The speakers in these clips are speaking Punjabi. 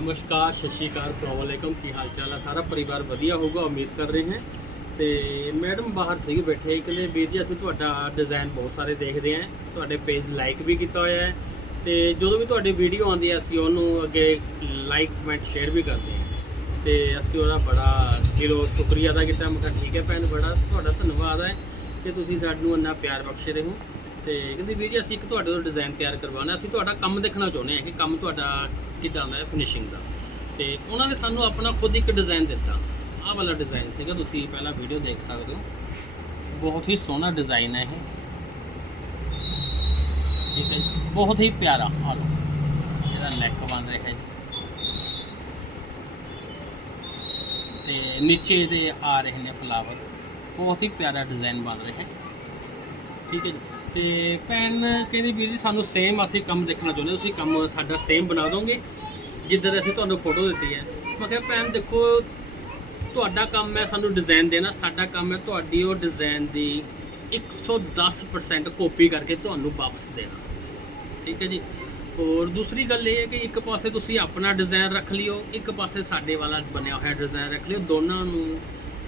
ਨਮਸਕਾਰ, ਸਤਿ ਸ਼੍ਰੀ ਅਕਾਲ, ਅਸਲਾਮ ਅਲੈਕਮ। ਕੀ ਹਾਲ ਚਾਲ ਹੈ ਸਾਰਾ ਪਰਿਵਾਰ ਵਧੀਆ ਹੋਊਗਾ, ਉਮੀਦ ਕਰ ਰਹੇ ਹਾਂ। ਤੇ ਮੈਡਮ ਬਾਹਰ ਸੀਗੇ ਬੈਠੇ ਇਕੱਲੇ ਵੀਰ ਜੀ, ਅਸੀਂ ਤੁਹਾਡਾ ਡਿਜ਼ਾਈਨ ਬਹੁਤ ਸਾਰੇ ਦੇਖਦੇ ਹਾਂ। ਤੁਹਾਡੇ ਪੇਜ ਲਾਈਕ ਵੀ ਕੀਤਾ ਹੋਇਆ ਹੈ। ਤੇ ਜਦੋਂ ਵੀ ਤੁਹਾਡੀ ਵੀਡੀਓ ਆਉਂਦੀ ਹੈ, ਅਸੀਂ ਉਹਨੂੰ ਅੱਗੇ ਲਾਈਕ ਕਮੈਂਟ ਸ਼ੇਅਰ ਵੀ ਕਰਦੇ ਹਾਂ। ਤੇ ਅਸੀਂ ਉਹਦਾ ਬੜਾ ਦਿਲੋਂ ਸ਼ੁਕਰੀਆ ਅਦਾ ਕੀਤਾ। ਮੈਂ ਕਿਹਾ ਠੀਕ ਹੈ ਭੈਣ, ਬੜਾ ਤੁਹਾਡਾ ਧੰਨਵਾਦ ਹੈ ਕਿ ਤੁਸੀਂ ਸਾਨੂੰ ਇੰਨਾ ਪਿਆਰ ਬਖਸ਼ੇ ਰਹੇ ਹੋ। ਤੇ ਕਹਿੰਦੇ, ਵੀਰ ਜੀ, ਅਸੀਂ ਇੱਕ ਤੁਹਾਡੇ ਤੋਂ ਡਿਜ਼ਾਈਨ ਤਿਆਰ ਕਰਵਾਉਣਾ ਅਸੀਂ ਤੁਹਾਡਾ ਕੰਮ ਦੇਖਣਾ ਚਾਹੁੰਦੇ ਹਾਂ। ਕਿ ਕੰਮ ਤੁਹਾਡਾ ਕਿੱਦਾਂ ਦਾ ਹੈ ਫਿਨਿਸ਼ਿੰਗ ਦਾ। ਤੇ ਉਹਨਾਂ ਨੇ ਸਾਨੂੰ ਆਪਣਾ ਖੁਦ ਇੱਕ ਡਿਜ਼ਾਈਨ ਦਿੱਤਾ। ਆਹ ਵਾਲਾ ਡਿਜ਼ਾਈਨ ਸੀਗਾ, ਤੁਸੀਂ ਪਹਿਲਾਂ ਵੀਡੀਓ ਦੇਖ ਸਕਦੇ ਹੋ। ਬਹੁਤ ਹੀ ਸੋਹਣਾ ਡਿਜ਼ਾਈਨ ਹੈ ਇਹ। ਠੀਕ ਹੈ ਜੀ। ਬਹੁਤ ਹੀ ਪਿਆਰਾ ਆ ਲਓ। ਇਹਦਾ ਨੈਕ ਬਣ ਰਿਹਾ ਹੈ ਜੀ। ਤੇ ਨੀਚੇ ਦੇ ਆ ਰਹੇ ਨੇ ਫਲਾਵਰ ਬਹੁਤ ਹੀ ਪਿਆਰਾ ਡਿਜ਼ਾਈਨ ਬਣ ਰਿਹਾ ਹੈ। ਠੀਕ ਹੈ ਜੀ। ਤੇ ਭੈਣ ਕਹਿੰਦੀ ਵੀਰ ਜੀ, ਸਾਨੂੰ ਸੇਮ ਅਸੀਂ ਕੰਮ ਦੇਖਣਾ ਚਾਹੁੰਦੇ ਤੁਸੀਂ ਕੰਮ ਸਾਡਾ ਸੇਮ ਬਣਾ ਦੋਗੇ। ਜਿੱਦਾਂ ਅਸੀਂ ਤੁਹਾਨੂੰ ਫੋਟੋ ਦਿੱਤੀ ਹੈ। ਮੈਂ ਕਿਹਾ, ਭੈਣ ਦੇਖੋ, ਤੁਹਾਡਾ ਕੰਮ ਹੈ ਸਾਨੂੰ ਡਿਜ਼ਾਈਨ ਦੇਣਾ, ਸਾਡਾ ਕੰਮ ਹੈ ਤੁਹਾਡੀ ਉਹ ਡਿਜ਼ਾਈਨ ਦੀ 110% ਕਾਪੀ ਕਰਕੇ ਤੁਹਾਨੂੰ ਵਾਪਸ ਦੇਣਾ। ਠੀਕ ਹੈ ਜੀ। ਔਰ ਦੂਸਰੀ ਗੱਲ ਇਹ ਹੈ ਕਿ ਇੱਕ ਪਾਸੇ ਤੁਸੀਂ ਆਪਣਾ ਡਿਜ਼ਾਈਨ ਰੱਖ ਲਿਓ, ਇੱਕ ਪਾਸੇ ਸਾਡੇ ਵਾਲਾ ਬਣਿਆ ਹੋਇਆ ਡਿਜ਼ਾਈਨ ਰੱਖ ਲਿਓ, ਦੋਨਾਂ ਨੂੰ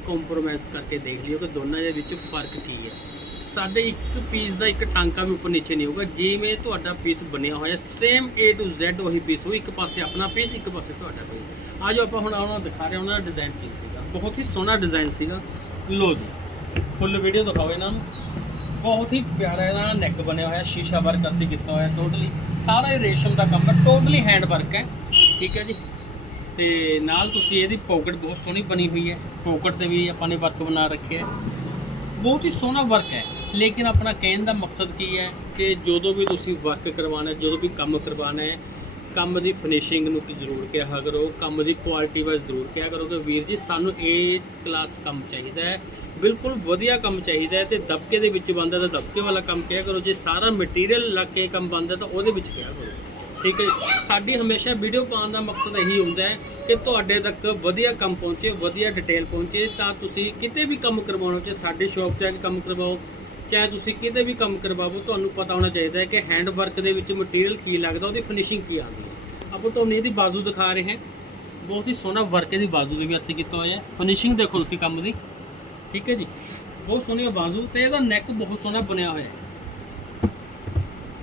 ਕੰਪਰੋਮਾਈਜ਼ ਕਰਕੇ ਦੇਖ ਲਿਓ ਕਿ ਦੋਨਾਂ ਦੇ ਵਿੱਚ ਫ਼ਰਕ ਕੀ ਹੈ। ਸਾਡੇ ਇੱਕ ਪੀਸ ਦਾ ਇੱਕ ਟਾਂਕਾ ਵੀ ਉੱਪਰ ਨੀਚੇ ਨਹੀਂ ਹੋਊਗਾ। ਜਿਵੇਂ ਤੁਹਾਡਾ ਪੀਸ ਬਣਿਆ ਹੋਇਆ ਸੇਮ A to Z ਉਹੀ ਪੀਸ ਹੋ ਇੱਕ ਪਾਸੇ ਆਪਣਾ ਪੀਸ ਇੱਕ ਪਾਸੇ ਤੁਹਾਡਾ ਪੀਸ ਆ ਜੋ ਆਪਾਂ ਹੁਣ ਉਹਨਾਂ ਨੂੰ ਦਿਖਾ ਰਹੇ ਹਾਂ, ਉਹਨਾਂ ਦਾ ਡਿਜ਼ਾਈਨ ਕੀ ਸੀਗਾ। ਬਹੁਤ ਹੀ ਸੋਹਣਾ ਡਿਜ਼ਾਈਨ ਸੀਗਾ। ਲੋ ਜੀ ਫੁੱਲ ਵੀਡੀਓ ਦਿਖਾਓ ਇਹਨਾਂ ਨੂੰ। ਬਹੁਤ ਹੀ ਪਿਆਰਾ ਇਹਦਾ ਨੈਕ ਬਣਿਆ ਹੋਇਆ, ਸ਼ੀਸ਼ਾ ਵਰਕ ਅਸੀਂ ਕੀਤਾ ਹੋਇਆ ਟੋਟਲੀ ਸਾਰਾ ਹੀ ਰੇਸ਼ਮ ਦਾ ਕੰਮ ਹੈ ਟੋਟਲੀ ਹੈਂਡ ਵਰਕ ਹੈ। ਠੀਕ ਹੈ ਜੀ। ਤੇ ਨਾਲ ਤੁਸੀਂ ਇਹਦੀ ਪਾਕਟ ਬਹੁਤ ਸੋਹਣੀ ਬਣੀ ਹੋਈ ਹੈ। ਪਾਕਟ ਤੇ ਵੀ ਆਪਾਂ ਨੇ ਵਰਕ ਬਣਾ ਰੱਖਿਆ ਹੈ। ਬਹੁਤ ਹੀ ਸੋਹਣਾ ਵਰਕ ਹੈ। ਲੇਕਿਨ ਆਪਣਾ ਕਹਿਣ ਦਾ ਮਕਸਦ ਕੀ ਹੈ ਕਿ ਜਦੋਂ ਵੀ ਤੁਸੀਂ ਵਰਕ ਕਰਵਾਉਣਾ ਹੈ, ਜਦੋਂ ਵੀ ਕੰਮ ਕਰਵਾਉਣਾ ਹੈ, ਕੰਮ ਦੀ ਫਿਨਿਸ਼ਿੰਗ ਨੂੰ ਕੀ ਜ਼ਰੂਰ ਕਿਹਾ ਕਰੋ, ਕੰਮ ਦੀ ਕੁਆਲਿਟੀ ਵਾਈਜ਼ ਜ਼ਰੂਰ ਕਿਹਾ ਕਰੋ ਕਿ ਵੀਰ ਜੀ, ਸਾਨੂੰ ਇਹ ਕਲਾਸ ਕੰਮ ਚਾਹੀਦਾ ਹੈ। ਬਿਲਕੁਲ ਵਧੀਆ ਕੰਮ ਚਾਹੀਦਾ ਹੈ ਤੇ ਦਬਕੇ ਦੇ ਵਿੱਚ ਬੰਦਾ ਤਾਂ ਦਬਕੇ ਵਾਲਾ ਕੰਮ ਕਿਹਾ ਕਰੋ, ਜੇ ਸਾਰਾ ਮਟੀਰੀਅਲ ਲੱਗ ਕੇ ਕੰਮ ਬੰਦਾ ਤਾਂ ਉਹਦੇ ਵਿੱਚ ਕਿਹਾ ਕਰੋ। ਠੀਕ ਹੈ ਜੀ। ਸਾਡੀ ਹਮੇਸ਼ਾ ਵੀਡੀਓ ਪਾਉਣ ਦਾ ਮਕਸਦ ਇਹੀ ਹੁੰਦਾ ਹੈ ਕਿ ਤੁਹਾਡੇ ਤੱਕ ਵਧੀਆ ਕੰਮ ਪਹੁੰਚੇ, ਵਧੀਆ ਡਿਟੇਲ ਪਹੁੰਚੇ, ਤਾਂ ਤੁਸੀਂ ਕਿਤੇ ਵੀ ਕੰਮ ਕਰਵਾਉਣਾ ਚਾਹੇ ਸਾਡੀ ਸ਼ਾਪ ਤੇ ਆ ਕੇ ਕੰਮ ਕਰਵਾਓ, ਚਾਹੇ ਤੁਸੀਂ ਕਿਤੇ ਵੀ ਕੰਮ ਕਰਵਾਓ ਤੁਹਾਨੂੰ ਪਤਾ ਹੋਣਾ ਚਾਹੀਦਾ ਹੈ ਕਿ ਹੈਂਡ ਵਰਕ ਦੇ ਵਿੱਚ ਮਟੀਰੀਅਲ ਕੀ ਲੱਗਦਾ, ਉਹਦੀ ਫਿਨਿਸ਼ਿੰਗ ਕੀ ਆਉਂਦੀ ਹੈ। ਆਪਾਂ ਤੁਹਾਨੂੰ ਇਹਦੀ ਬਾਜ਼ੂ ਦਿਖਾ ਰਹੇ ਹਾਂ। ਬਹੁਤ ਹੀ ਸੋਹਣਾ ਵਰਕ ਇਹਦੀ ਬਾਜ਼ੂ ਦੇ ਵੀ ਅਸੀਂ ਕੀਤਾ ਹੋਇਆ ਹੈ। ਫਿਨਿਸ਼ਿੰਗ ਦੇਖੋ ਤੁਸੀਂ ਕੰਮ ਦੀ। ਠੀਕ ਹੈ ਜੀ। ਬਹੁਤ ਸੋਹਣੀ ਬਾਜ਼ੂ ਤੇ ਇਹਦਾ ਨੈਕ ਬਹੁਤ ਸੋਹਣਾ ਬਣਿਆ ਹੋਇਆ ਹੈ।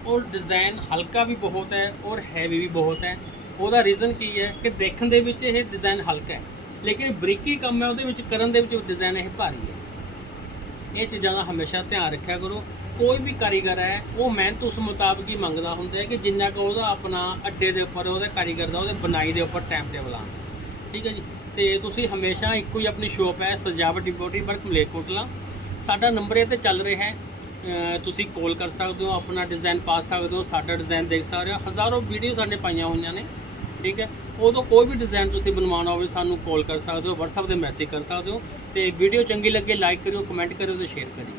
ਔਰ ਡਿਜ਼ਾਈਨ ਹਲਕਾ ਵੀ ਬਹੁਤ ਹੈ ਔਰ ਹੈਵੀ ਵੀ ਬਹੁਤ ਹੈ। ਉਹਦਾ ਰੀਜ਼ਨ ਕੀ ਹੈ ਕਿ ਦੇਖਣ ਦੇ ਵਿੱਚ ਇਹ ਡਿਜ਼ਾਈਨ ਹਲਕਾ ਹੈ, ਲੇਕਿਨ ਬਰੀਕੀ ਕੰਮ ਹੈ, ਉਹਦੇ ਵਿੱਚ ਕਰਨ ਦੇ ਵਿੱਚ ਡਿਜ਼ਾਈਨ ਇਹ ਭਾਰੀ ਹੈ। ਇਹ ਚੀਜ਼ਾਂ ਦਾ ਹਮੇਸ਼ਾ ਧਿਆਨ ਰੱਖਿਆ ਕਰੋ। ਕੋਈ ਵੀ ਕਾਰੀਗਰ ਹੈ, ਉਹ ਮਿਹਨਤ ਉਸ ਮੁਤਾਬਕ ਹੀ ਮੰਗਦਾ ਹੁੰਦਾ ਹੈ ਕਿ ਜਿੰਨਾ ਕੁ ਉਹਦਾ ਆਪਣਾ ਅੱਡੇ ਦੇ ਉੱਪਰ, ਉਹਦੇ ਕਾਰੀਗਰ ਦਾ, ਉਹਦੇ ਬਣਾਈ ਦੇ ਉੱਪਰ ਟਾਈਮ ਟੇਬਲ ਆਉਣ ਠੀਕ ਹੈ ਜੀ? ਤੇ ਤੁਸੀਂ ਹਮੇਸ਼ਾ ਇੱਕੋ ਹੀ ਆਪਣੀ ਸ਼ੋਪ ਹੈ, ਸਜਾਵਟ ਡਿਪੋਟੀ ਵਰਕ ਮਲੇਕੋਟਲਾ ਸਾਡਾ ਨੰਬਰ ਇਹ ਤੇ ਚੱਲ ਰਿਹਾ ਹੈ। ਤੁਸੀਂ ਕਾਲ ਕਰ ਸਕਦੇ ਹੋ, ਆਪਣਾ ਡਿਜ਼ਾਈਨ ਪਾ ਸਕਦੇ ਹੋ, ਸਾਡਾ ਡਿਜ਼ਾਈਨ ਦੇਖ ਸਕਦੇ ਹੋ। ਹਜ਼ਾਰੋਂ ਵੀਡੀਓ ਸਾਡੇ ਪਾਈਆਂ ਹੋਈਆਂ ਨੇ, ਠੀਕ ਹੈ? ਉਦੋਂ ਕੋਈ ਵੀ ਡਿਜ਼ਾਈਨ ਤੁਸੀਂ ਬਣਵਾਉਣਾ ਹੋਵੇ, ਸਾਨੂੰ ਕਾਲ ਕਰ ਸਕਦੇ ਹੋ, WhatsApp ਤੇ ਮੈਸੇਜ ਕਰ ਸਕਦੇ ਹੋ ਤੇ ਵੀਡੀਓ ਚੰਗੀ ਲੱਗੇ ਲਾਈਕ ਕਰਿਓ ਕਮੈਂਟ ਕਰਿਓ ਤੇ ਸ਼ੇਅਰ ਕਰਿਓ।